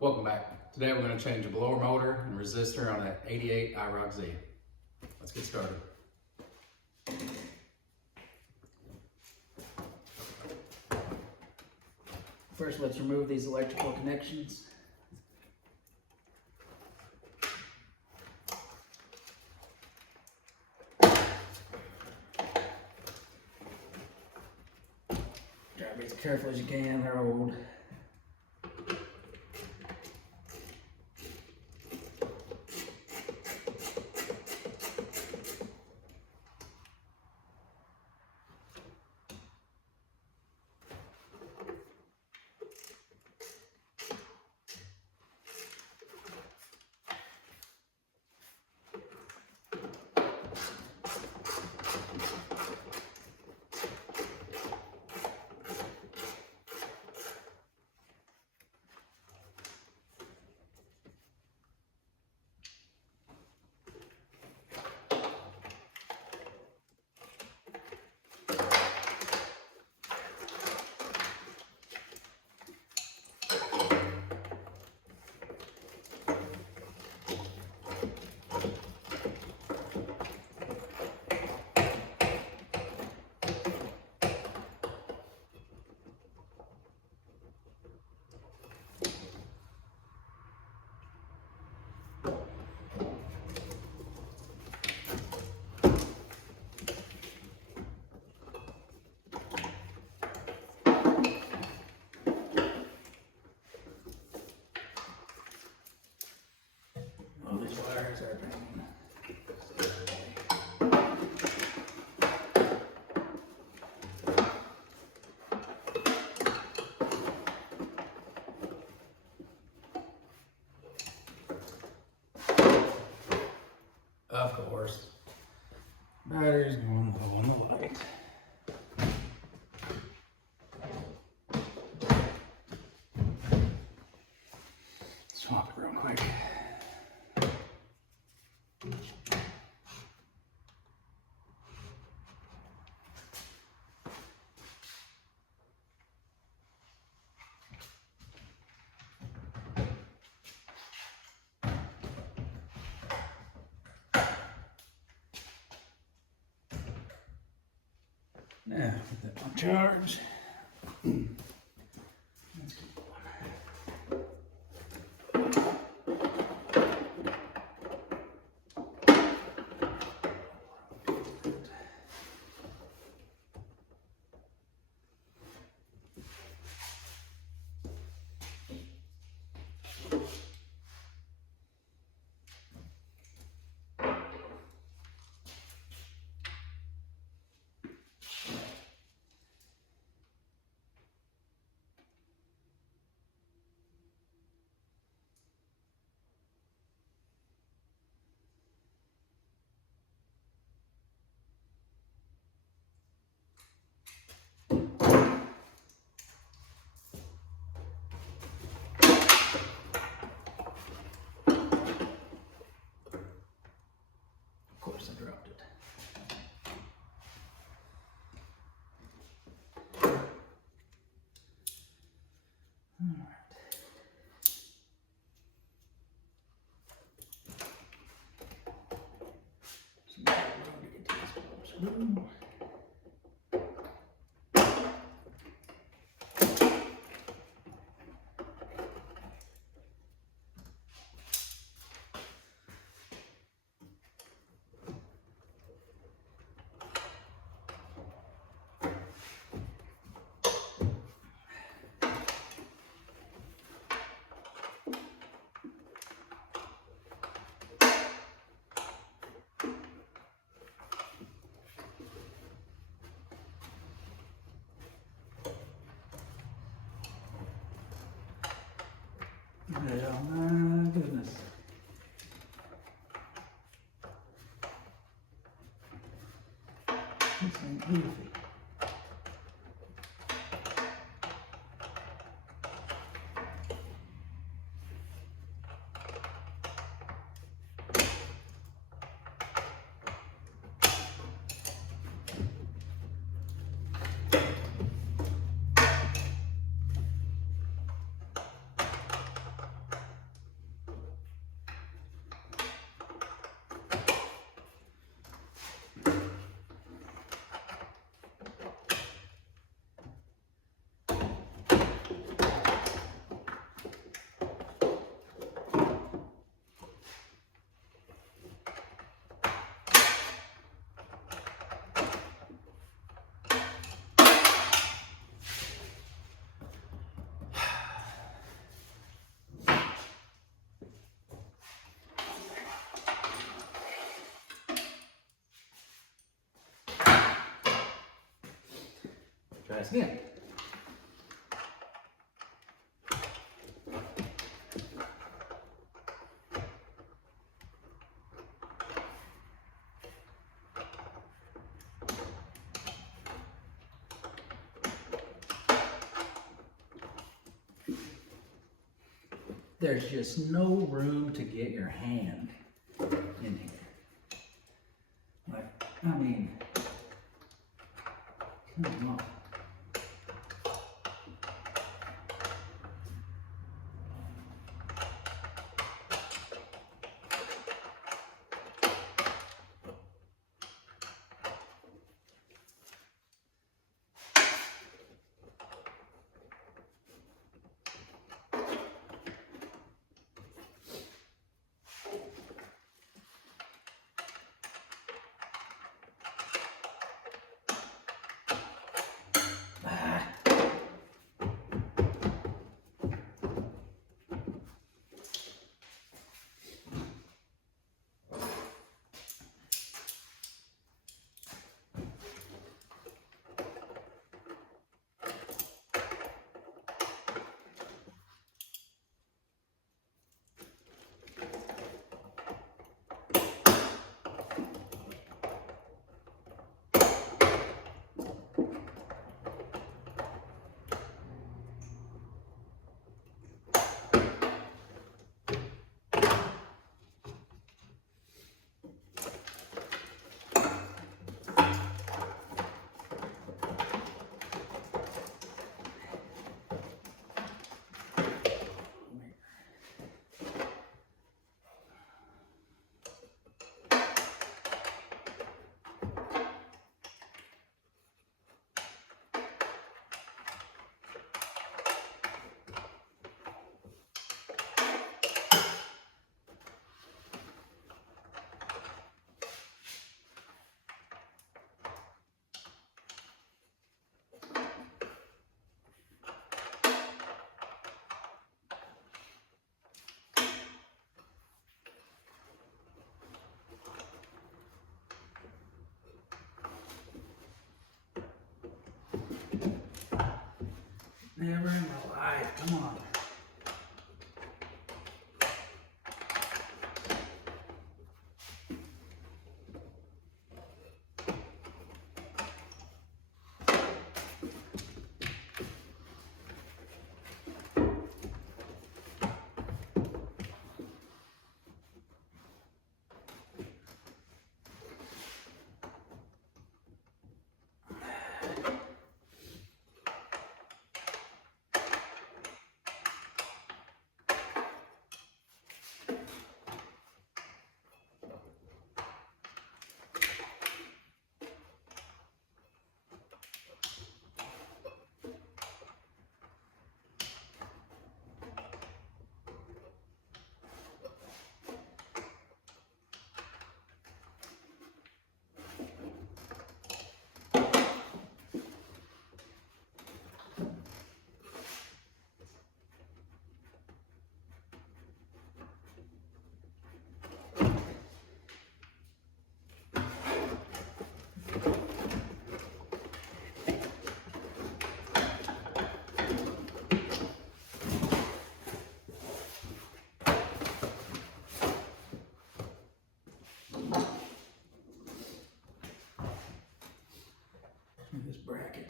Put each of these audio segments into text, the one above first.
Welcome back. Today we're going to change a blower motor and resistor on an 88 IROC Z. Let's get started. First, let's remove these electrical connections. Try to be as careful as you can, they're old. Oh, these wires are a pain. Of course. Battery's going low on the light. Swap it real quick. Now, put that on charge. Let's keep going. Of course, I dropped it. All right. Some more room to get to this close. Oh my goodness. This ain't goofy. That's it. There's just no room to get your hand in here. Like, I mean, come on. Never in my life. Come on. This bracket.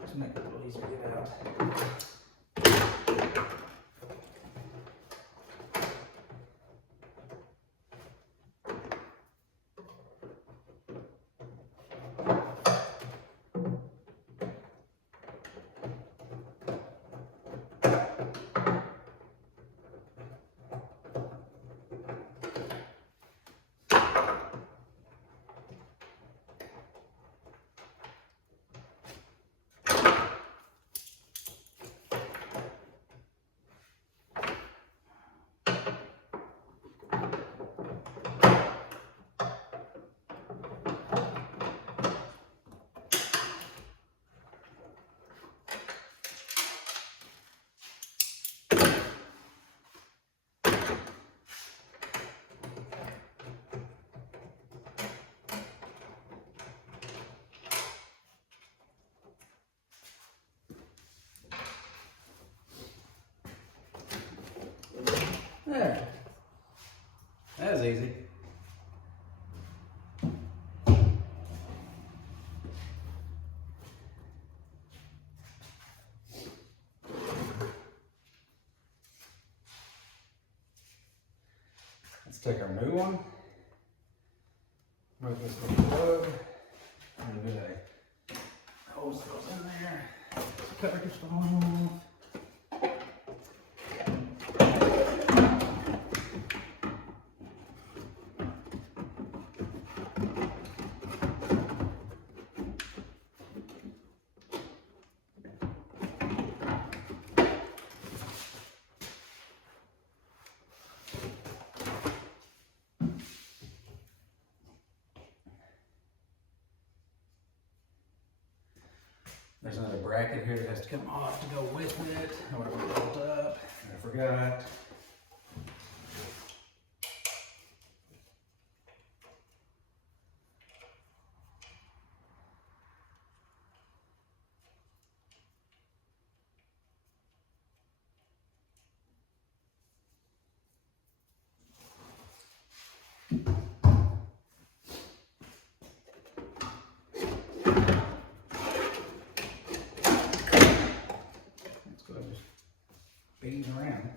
Just make it a little easier to get out. There. That was easy. Let's take our new one. Move this little plug. A little bit of hose goes in there. Cover gets falling off. There's another bracket here that has to come off to go with it. I would have built up. I forgot. Let's go ahead and just beat it around.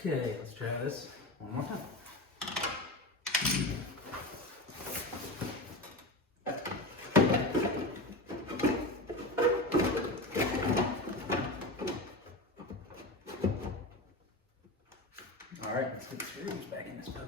Okay, let's try this one more time. All right, let's get the screws back in this puppy.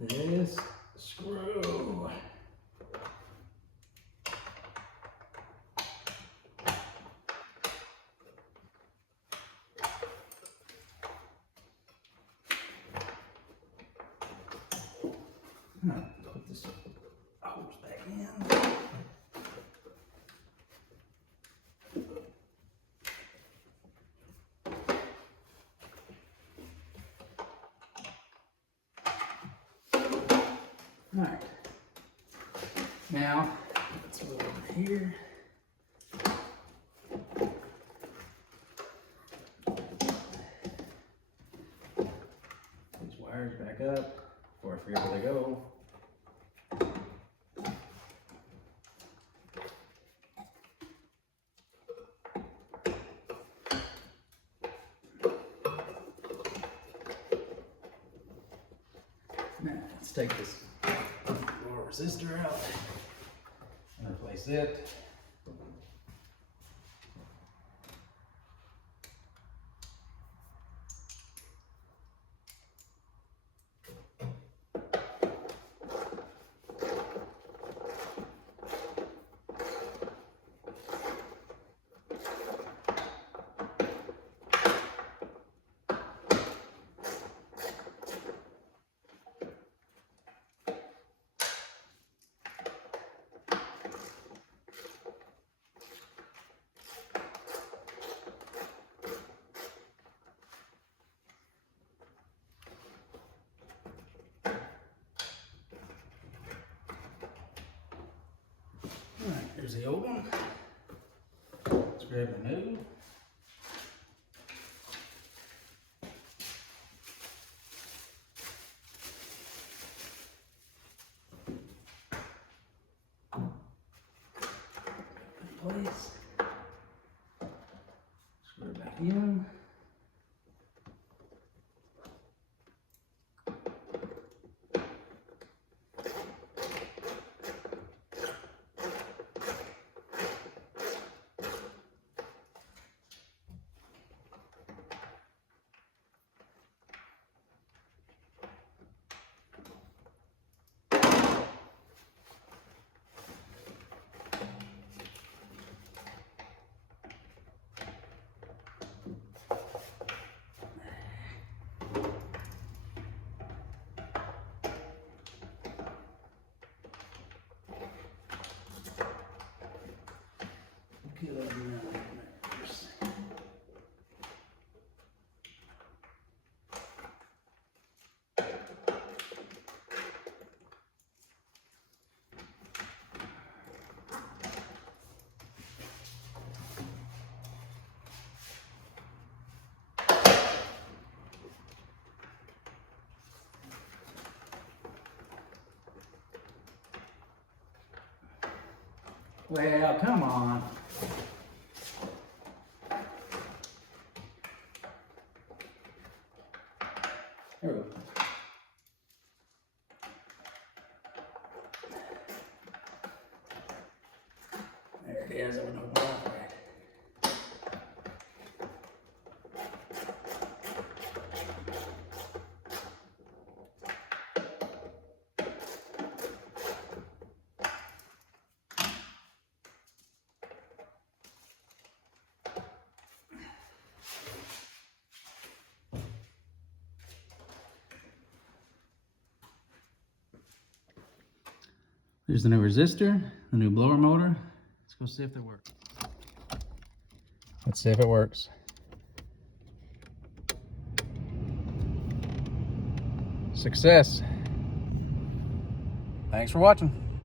this screw. Put this hose back in. All right. Now, let's move over here. These wires back up before I forget where they go. Now, let's take this lower resistor out and replace it. All right, here's the old one. Let's grab the new. In place. Screw it back in. Get over there first. Well, come on. There we go. There it is. I don't know what that. There's the new resistor, the new blower motor. Let's go see if they work. Let's see if it works. Success. Thanks for watching.